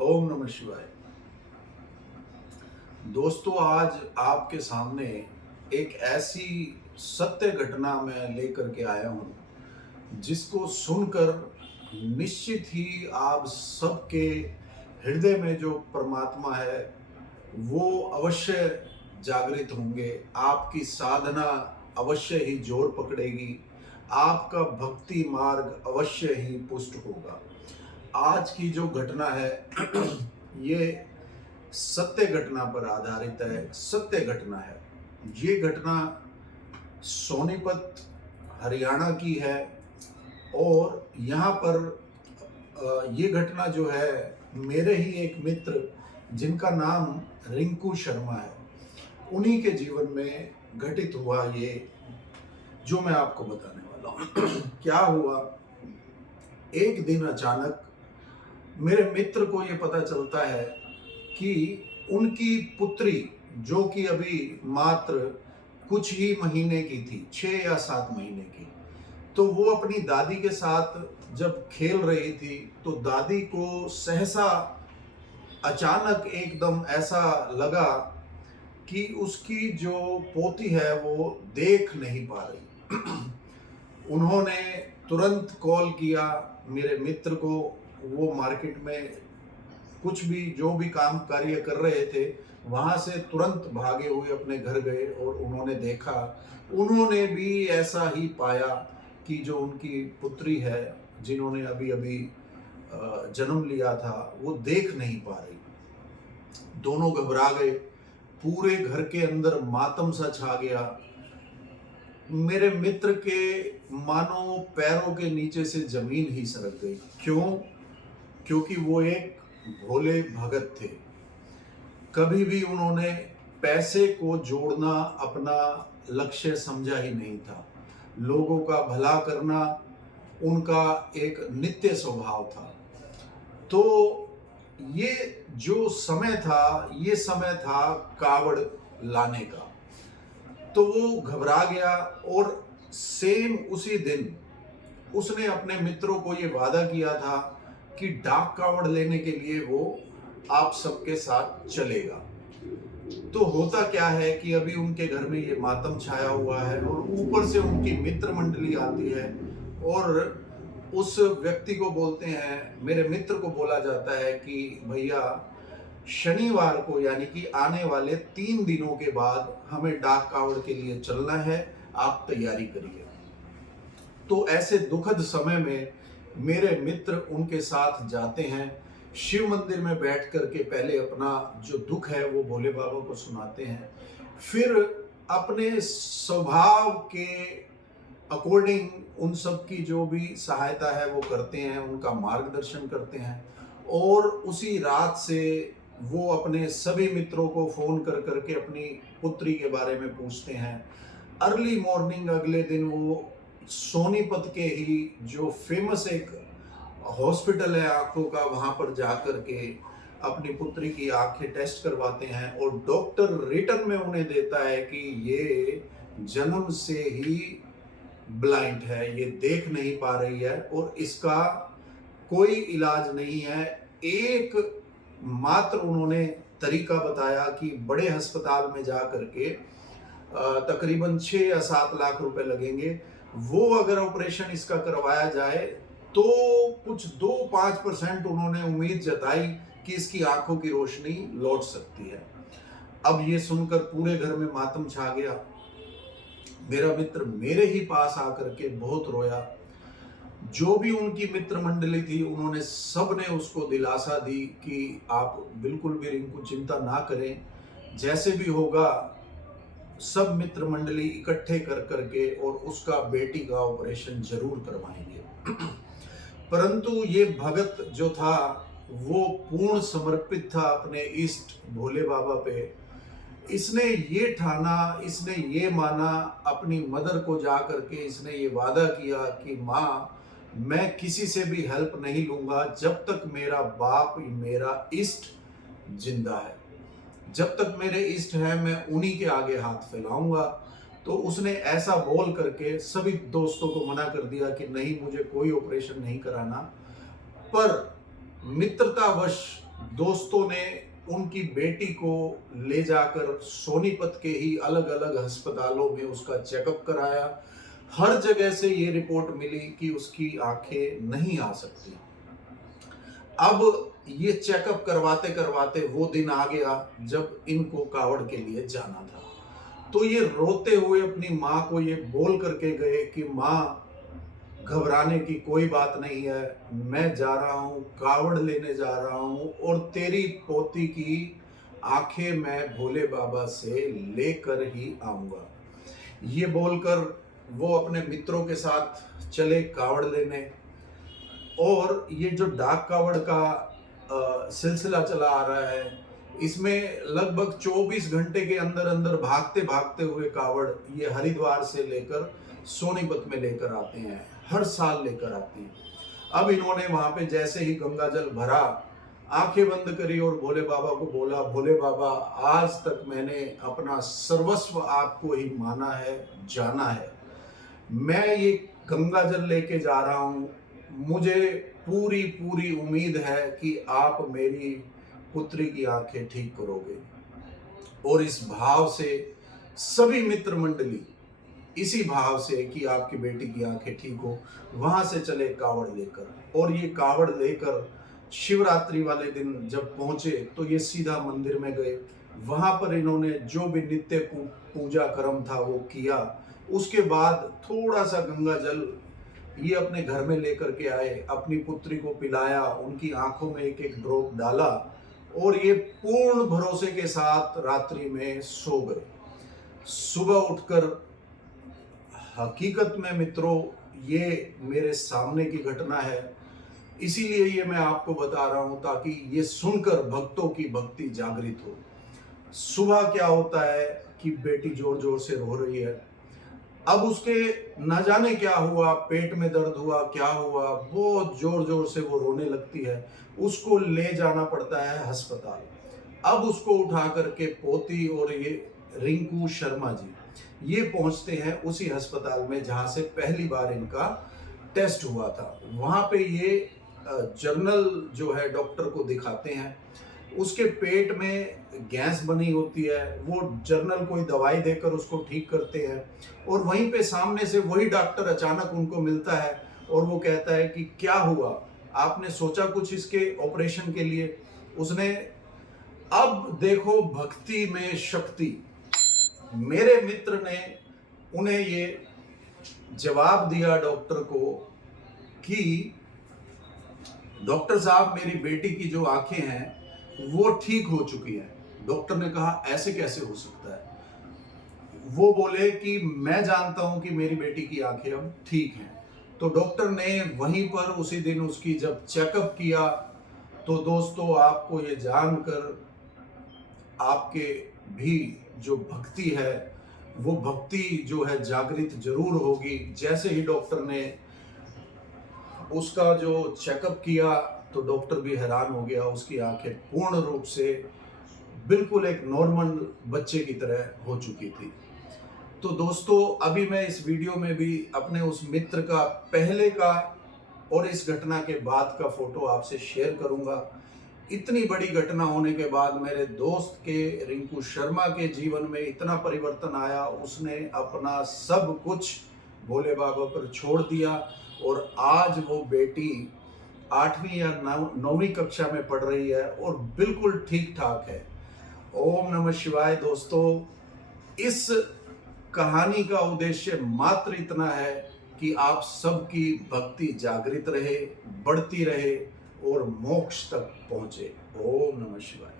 ओम नमः शिवाय। दोस्तों, आज आपके सामने एक ऐसी सत्य घटना मैं लेकर के आया हूँ, जिसको सुनकर निश्चित ही आप सबके हृदय में जो परमात्मा है, वो अवश्य जागृत होंगे। आपकी साधना अवश्य ही जोर पकड़ेगी। आपका भक्ति मार्ग अवश्य ही पुष्ट होगा। आज की जो घटना है ये सत्य घटना पर आधारित है, सत्य घटना है। ये घटना सोनीपत हरियाणा की है और यहाँ पर ये घटना जो है मेरे ही एक मित्र जिनका नाम रिंकू शर्मा है, उन्हीं के जीवन में घटित हुआ ये जो मैं आपको बताने वाला हूँ। क्या हुआ, एक दिन अचानक मेरे मित्र को ये पता चलता है कि उनकी पुत्री, जो कि अभी मात्र कुछ ही महीने की थी, 6 या 7 महीने की, तो वो अपनी दादी के साथ जब खेल रही थी तो दादी को सहसा अचानक एकदम ऐसा लगा कि उसकी जो पोती है वो देख नहीं पा रही। उन्होंने तुरंत कॉल किया मेरे मित्र को। वो मार्केट में कुछ भी जो भी काम कार्य कर रहे थे, वहां से तुरंत भागे हुए अपने घर गए और उन्होंने देखा, उन्होंने भी ऐसा ही पाया कि जो उनकी पुत्री है, जिन्होंने अभी अभी जन्म लिया था, वो देख नहीं पा रही। दोनों घबरा गए, पूरे घर के अंदर मातम सा छा गया। मेरे मित्र के मानो पैरों के नीचे से जमीन ही सरक गई। क्यों? क्योंकि वो एक भोले भगत थे। कभी भी उन्होंने पैसे को जोड़ना अपना लक्ष्य समझा ही नहीं था। लोगों का भला करना उनका एक नित्य स्वभाव था। तो ये जो समय था, ये समय था कावड़ लाने का। तो वो घबरा गया और सेम उसी दिन उसने अपने मित्रों को ये वादा किया था कि डाक कावड़ लेने के लिए वो आप सबके साथ चलेगा। तो होता क्या है कि अभी उनके घर में ये मातम छाया हुआ है और ऊपर से उनकी मित्र मंडली आती है और उस व्यक्ति को बोलते हैं, मेरे मित्र को बोला जाता है कि भैया शनिवार को, यानी कि आने वाले 3 दिनों के बाद हमें डाक कावड़ के लिए चलना है, आप तैयारी करिए। तो ऐसे दुखद समय में मेरे मित्र उनके साथ जाते हैं। शिव मंदिर में बैठ करके पहले अपना जो दुख है वो भोले बाबा को सुनाते हैं, फिर अपने स्वभाव के अकॉर्डिंग उन सब की जो भी सहायता है वो करते हैं, उनका मार्गदर्शन करते हैं। और उसी रात से वो अपने सभी मित्रों को फोन कर करके अपनी पुत्री के बारे में पूछते हैं। अर्ली मॉर्निंग अगले दिन वो सोनीपत के ही जो फेमस एक हॉस्पिटल है आंखों का, वहां पर जाकर के अपनी पुत्री की आंखें टेस्ट करवाते हैं और डॉक्टर रिटर्न में उन्हें देता है कि ये जन्म से ही ब्लाइंड है, ये देख नहीं पा रही है और इसका कोई इलाज नहीं है। एक मात्र उन्होंने तरीका बताया कि बड़े अस्पताल में जा करके तकरीबन 6 या 7 लाख रुपए लगेंगे। वो अगर ऑपरेशन इसका करवाया जाए तो कुछ 2-5% उन्होंने उम्मीद जताई कि इसकी आंखों की रोशनी लौट सकती है। अब ये सुनकर पूरे घर में मातम छा गया। मेरा मित्र मेरे ही पास आकर के बहुत रोया। जो भी उनकी मित्र मंडली थी, उन्होंने सब ने उसको दिलासा दी कि आप बिल्कुल भी रिंकू चिंता ना करें, जैसे भी होगा सब मित्र मंडली इकट्ठे कर करके और उसका बेटी का ऑपरेशन जरूर करवाएंगे। परंतु ये भगत जो था वो पूर्ण समर्पित था अपने इष्ट भोले बाबा पे। इसने ये ठाना, इसने ये माना, अपनी मदर को जा करके इसने ये वादा किया कि माँ, मैं किसी से भी हेल्प नहीं लूंगा जब तक मेरा बाप, मेरा इष्ट जिंदा है। जब तक मेरे इष्ट हैं मैं उन्हीं के आगे हाथ फैलाऊंगा। तो उसने ऐसा बोल करके सभी दोस्तों को मना कर दिया कि नहीं, मुझे कोई ऑपरेशन नहीं कराना। पर मित्रतावश दोस्तों ने उनकी बेटी को ले जाकर सोनीपत के ही अलग अलग अस्पतालों में उसका चेकअप कराया। हर जगह से ये रिपोर्ट मिली कि उसकी आंखें नहीं आ सकती। अब ये चेकअप करवाते करवाते वो दिन आ गया जब इनको कावड़ के लिए जाना था। तो ये रोते हुए अपनी माँ को ये बोल करके गए कि माँ, घबराने की कोई बात नहीं है, मैं जा रहा हूँ, कावड़ लेने जा रहा हूँ और तेरी पोती की आंखें मैं भोले बाबा से लेकर ही आऊँगा। ये बोलकर वो अपने मित्रों के साथ चले कावड़ लेने। और ये जो डाक कावड़ का सिलसिला चला आ रहा है, इसमें लगभग 24 घंटे के अंदर अंदर भागते भागते हुए कावड़ ये हरिद्वार से लेकर सोनीपत में लेकर आते हैं, हर साल लेकर आते हैं। अब इन्होंने वहां पे जैसे ही गंगा जल भरा, आंखें बंद करी और भोले बाबा को बोला, भोले बाबा, आज तक मैंने अपना सर्वस्व आपको ही माना है, जाना है। मैं ये गंगा जल लेके जा रहा हूँ, मुझे पूरी पूरी उम्मीद है कि आप मेरी पुत्री की आंखें ठीक करोगे। और इस भाव से सभी मित्र मंडली, इसी भाव से कि आपकी बेटी की आंखें ठीक हो, वहां से चले कावड़ लेकर। और ये कावड़ लेकर शिवरात्रि वाले दिन जब पहुंचे तो ये सीधा मंदिर में गए। वहां पर इन्होंने जो भी नित्य पूजा कर्म था वो किया। उसके बाद थोड़ा सा गंगा जल ये अपने घर में लेकर के आए, अपनी पुत्री को पिलाया, उनकी आंखों में एक एक ड्रॉप डाला और ये पूर्ण भरोसे के साथ रात्रि में सो गए। सुबह उठकर, हकीकत में मित्रों ये मेरे सामने की घटना है, इसीलिए ये मैं आपको बता रहा हूं ताकि ये सुनकर भक्तों की भक्ति जागृत हो। सुबह क्या होता है कि बेटी जोर जोर से रो रही है। अब उसके न जाने क्या हुआ, पेट में दर्द हुआ, क्या हुआ, बहुत जोर जोर से वो रोने लगती है। उसको ले जाना पड़ता है अस्पताल। अब उसको उठा करके पोती और ये रिंकू शर्मा जी ये पहुंचते हैं उसी अस्पताल में जहां से पहली बार इनका टेस्ट हुआ था। वहां पे ये जर्नल जो है डॉक्टर को दिखाते हैं। उसके पेट में गैस बनी होती है, वो जर्नल कोई दवाई देकर उसको ठीक करते हैं। और वहीं पे सामने से वही डॉक्टर अचानक उनको मिलता है और वो कहता है कि क्या हुआ, आपने सोचा कुछ इसके ऑपरेशन के लिए? उसने, अब देखो भक्ति में शक्ति, मेरे मित्र ने उन्हें ये जवाब दिया डॉक्टर को कि डॉक्टर साहब, मेरी बेटी की जो आंखें हैं वो ठीक हो चुकी है। डॉक्टर ने कहा ऐसे कैसे हो सकता है? वो बोले कि मैं जानता हूं कि मेरी बेटी की आंखें अब ठीक हैं। तो डॉक्टर ने वहीं पर उसी दिन उसकी जब चेकअप किया तो दोस्तों आपको ये जानकर आपके भी जो भक्ति है वो भक्ति जो है जागृत जरूर होगी। जैसे ही डॉक्टर ने उसका जो चेकअप किया तो डॉक्टर भी हैरान हो गया, उसकी आंखें पूर्ण रूप से बिल्कुल एक नॉर्मल बच्चे की तरह हो चुकी थी। तो दोस्तों अभी मैं इस वीडियो में भी अपने उस मित्र का पहले का और इस घटना के बाद का फोटो आपसे शेयर करूंगा। इतनी बड़ी घटना होने के बाद मेरे दोस्त के रिंकू शर्मा के जीवन में इतना परिवर्तन आया, उसने अपना सब कुछ भोले बाबा पर छोड़ दिया और आज वो बेटी 8वीं या 9वीं कक्षा में पढ़ रही है और बिल्कुल ठीक ठाक है। ओम नमः शिवाय। दोस्तों इस कहानी का उद्देश्य मात्र इतना है कि आप सबकी भक्ति जागृत रहे, बढ़ती रहे और मोक्ष तक पहुंचे। ओम नमः शिवाय।